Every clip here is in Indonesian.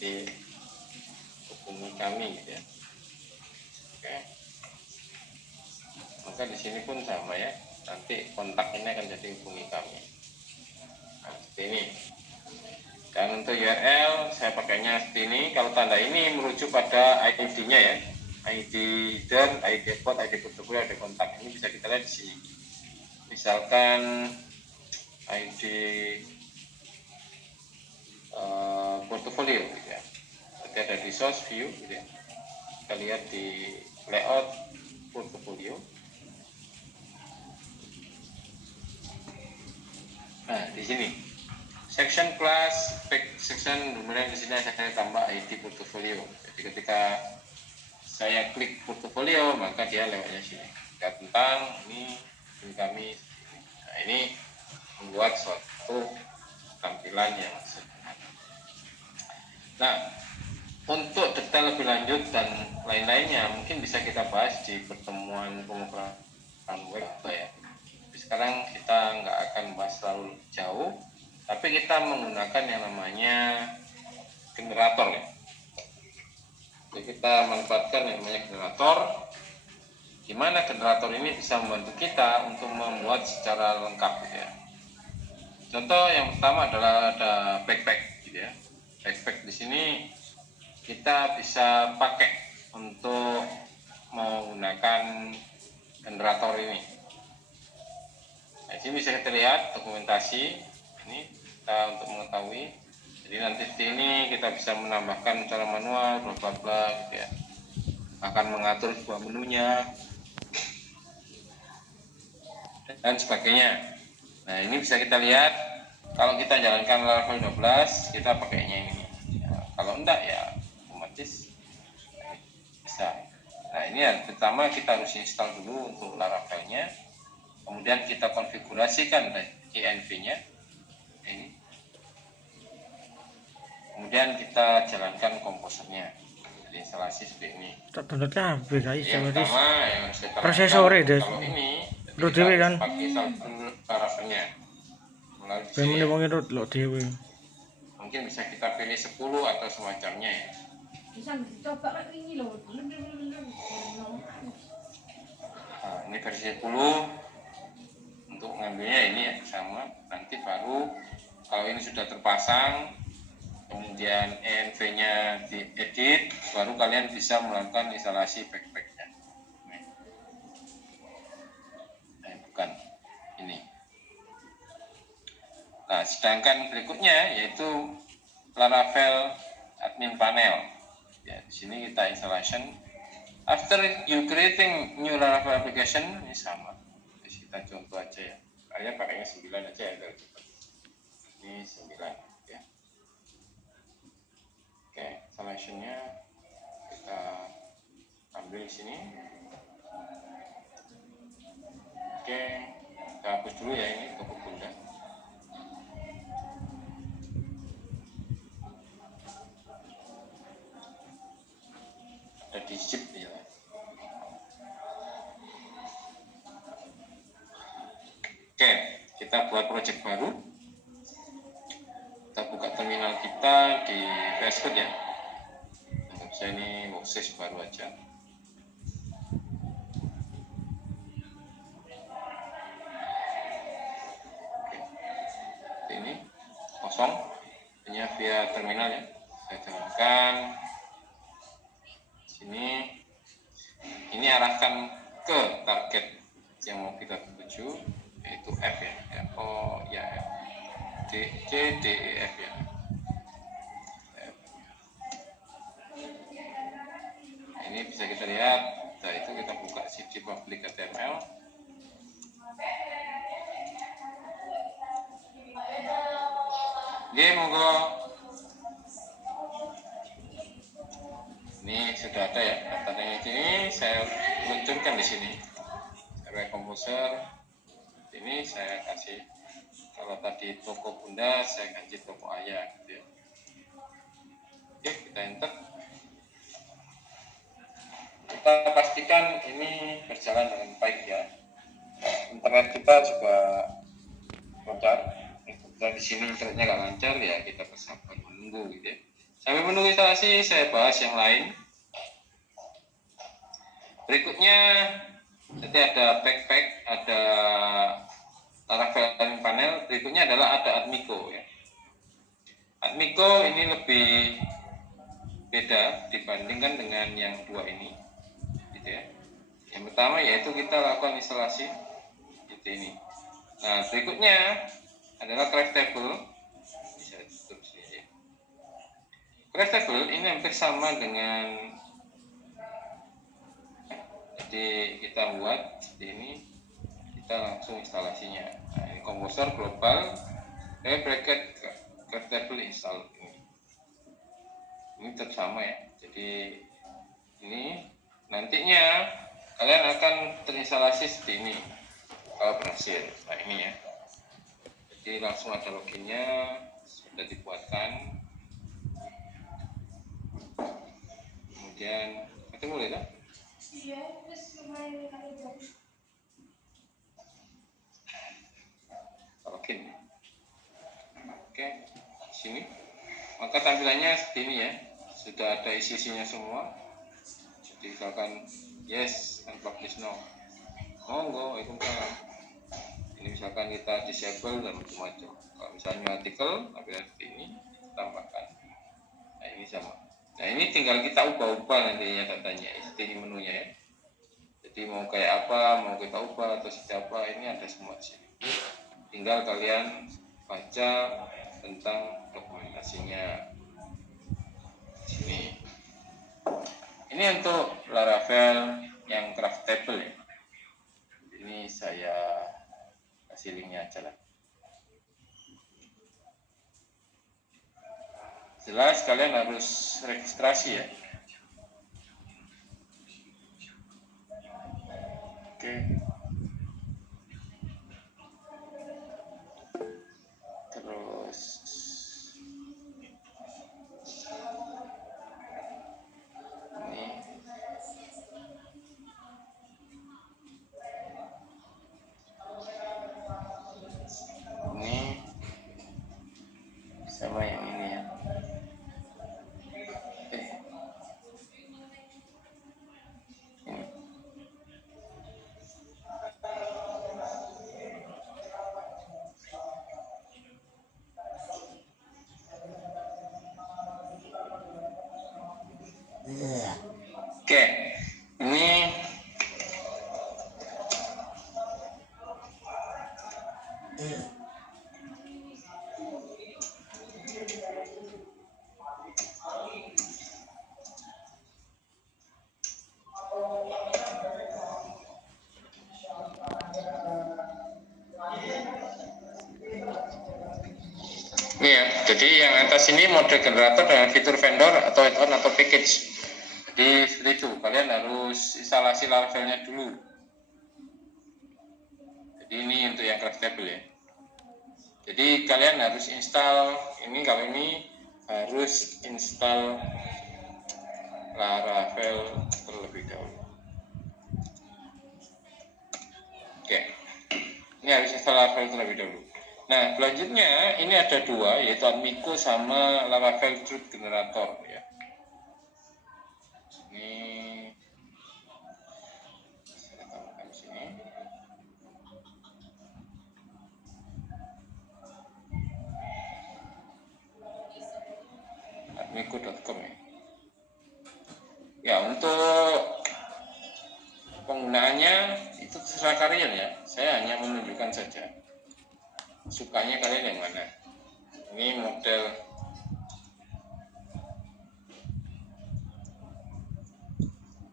nanti hubungi kami gitu ya. Oke. Maka di sini pun sama ya, nanti kontak ini akan jadi hubungi kami. Nah, seperti ini. Dan untuk URL saya pakainya seperti ini. Kalau tanda ini merujuk pada ID-nya ya, ID dan ID bot, ID portfolio, ID kontak. Ini bisa kita lihat di sini. Misalkan ID portfolio gitu ya. Nanti ada di source view gitu ya. Kita lihat di layout portfolio. Nah, di sini section class section, kemudian di sini saya tambah ID portfolio. Jadi ketika saya klik portfolio maka dia lewatnya sini. Tentang ini kami. Nah, ini membuat suatu tampilan yang sederhana. Nah, untuk detail lebih lanjut dan lain-lainnya mungkin bisa kita bahas di pertemuan pemrograman web ya. Sekarang kita nggak akan bahas terlalu jauh, tapi kita menggunakan yang namanya generator ya. Jadi kita manfaatkan yang namanya generator, di mana generator ini bisa membantu kita untuk membuat secara lengkap gitu ya. Contoh yang pertama adalah ada backpack gitu ya. Backpack di sini kita bisa pakai untuk menggunakan generator ini. Nah, di sini bisa kita lihat dokumentasi ini kita untuk mengetahui. Jadi nanti di sini kita bisa menambahkan secara manual bla bla bla gitu ya. Akan mengatur sebuah menunya dan sebagainya. Nah, ini bisa kita lihat kalau kita jalankan Laravel 12 kita pakainya ini. Ya, kalau enggak ya otomatis bisa. Nah, ini ya pertama kita harus install dulu untuk Laravelnya. Kemudian kita konfigurasikan env-nya ini. Kemudian kita jalankan komposernya. Jadi instalasi seperti ini. Tak download kabeh guys. Yang pertama yang saya prosesor terangkan kalau ini lo dhewe kan. pakai saldo Laravelnya. Bagaimana wong itu lo dhewe. Mungkin bisa kita pilih 10 atau semacamnya ya. Bisa dicoba kayak ini loh. Nah, ini versi 10. Untuk ngambilnya ini ya sama. Nanti baru kalau ini sudah terpasang, kemudian env-nya diedit, baru kalian bisa melakukan instalasi backpack-nya. Bukan ini. Nah, sedangkan berikutnya yaitu Laravel admin panel. Ya, di sini kita installation. After you creating new Laravel application, ini sama. Kita contoh aja ya. Kalian pakainya 9 aja ya. Ini 9 ya. Oke, installation-nya kita ambil di sini. Oke, kita hapus dulu ya ini untuk bunda. Ada di zip ya. Oke, kita buat project baru. Kita buka terminal kita di VS Code ya. Anggap saya ini workspace baru aja. Oke. Ini kosong, hanya via terminal ya. Saya jalankan. Sini, ini arahkan ke target yang mau kita tuju. Itu F ya, oh ya F. D, C, D, E, F ya. F. Nah, ini bisa kita lihat. Setelah itu kita buka cd public HTML. Oke, monggo. Ini sudah ada ya datanya di sini. Saya luncurkan di sini. Saya komposer. Ini saya kasih, kalau tadi toko bunda saya ganti toko ayah gitu ya. Oke, kita enter. Kita pastikan ini berjalan dengan baik ya. Internet kita juga lancar. Dan di sini internetnya nggak lancar ya kita bersabar menunggu gitu ya. Sambil menunggu instalasi, saya bahas yang lain. Berikutnya, nanti ada backpack, ada Laravel panel. Berikutnya adalah ada Admiko ya. Admiko ini lebih beda dibandingkan dengan yang dua ini, gitu ya. Yang pertama yaitu kita lakukan instalasi, gitu ini. Nah berikutnya adalah craft table. Bisa tutup sini. Craft table ini hampir sama dengan, jadi kita buat seperti ini, kita langsung instalasinya. Nah ini komposer global, bracket craft table install ini tetap sama ya. Jadi ini nantinya kalian akan terinstalasi seperti ini kalau berhasil. Nah ini ya, jadi langsung ada loginnya sudah dibuatkan. Kemudian ketemu boleh kan? Iya, terus lumayan ada. Login. Oke, sini. Maka tampilannya seperti ini ya. Sudah ada isi-isinya semua. Jadi misalkan yes, unblock this now. Monggo, itu kan. Ini misalkan kita disable dan macam-macam. Kalau misalnya artikel, tampilan seperti ini, kita tambahkan. Nah ini sama. Nah ini tinggal kita ubah-ubah nantinya datanya. Seperti ini menunya ya. Jadi mau kayak apa, mau kita ubah atau seperti apa, ini ada semua di sini. Tinggal kalian baca tentang dokumentasinya di sini. Ini untuk Laravel yang craftable ya. Ini saya kasih linknya aja lah. Jelas kalian harus registrasi ya. Oke. Terus ini sama yang ini ya. Ini. Oke, ini ya, jadi yang atas ini mode generator dengan fitur vendor atau add-on atau package. Jadi seperti itu, kalian harus instalasi Laravelnya dulu. Jadi ini untuk yang craftable ya. Jadi kalian harus install ini, kalau ini harus install Laravel terlebih dahulu. Oke, ini harus install Laravel terlebih dahulu. Nah, selanjutnya ini ada dua, yaitu Admiko sama Laravel Truth Generator ya. Ini saya tambahkan di sini. Admiko.com ya. Ya, untuk penggunaannya itu terserah kalian ya. Saya hanya menunjukkan saja. Sukanya kalian yang mana? Ini model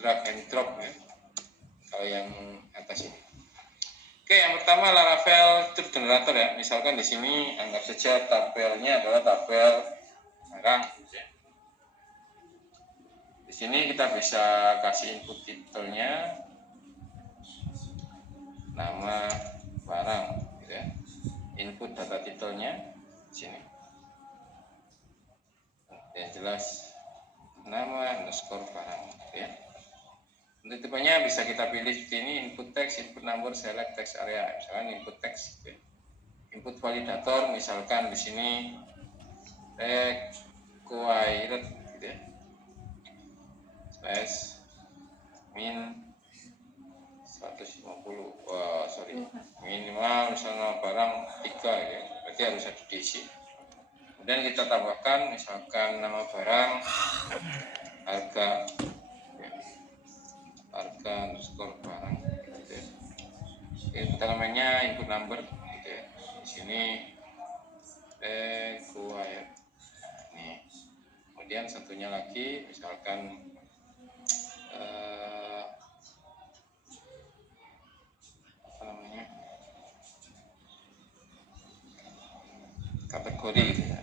drag and drop ya. Kalau yang atas ini. Oke, yang pertama Laravel Truth Generator ya. Misalkan di sini anggap saja tabelnya adalah tabel barang. Di sini kita bisa kasih input titelnya, nama barang, gitu ya. Input data titelnya di sini. Yang jelas nama underscore barang, gitu ya. Untuk tipenya bisa kita pilih seperti ini, input text, input number, select text area. Misalkan input text, gitu ya. Input validator, misalkan di sini required gitu ya, slash min 150. Wah, sorry, minimal misalnya barang 3 ya, berarti harus ada diisi. Kemudian kita tambahkan misalkan nama barang, harga ya, harga underscore barang gitu ya. Oke, kita namanya input number gitu ya. Di sini required. Nih. Kemudian satunya lagi misalkan apa namanya, kategori gitu ya.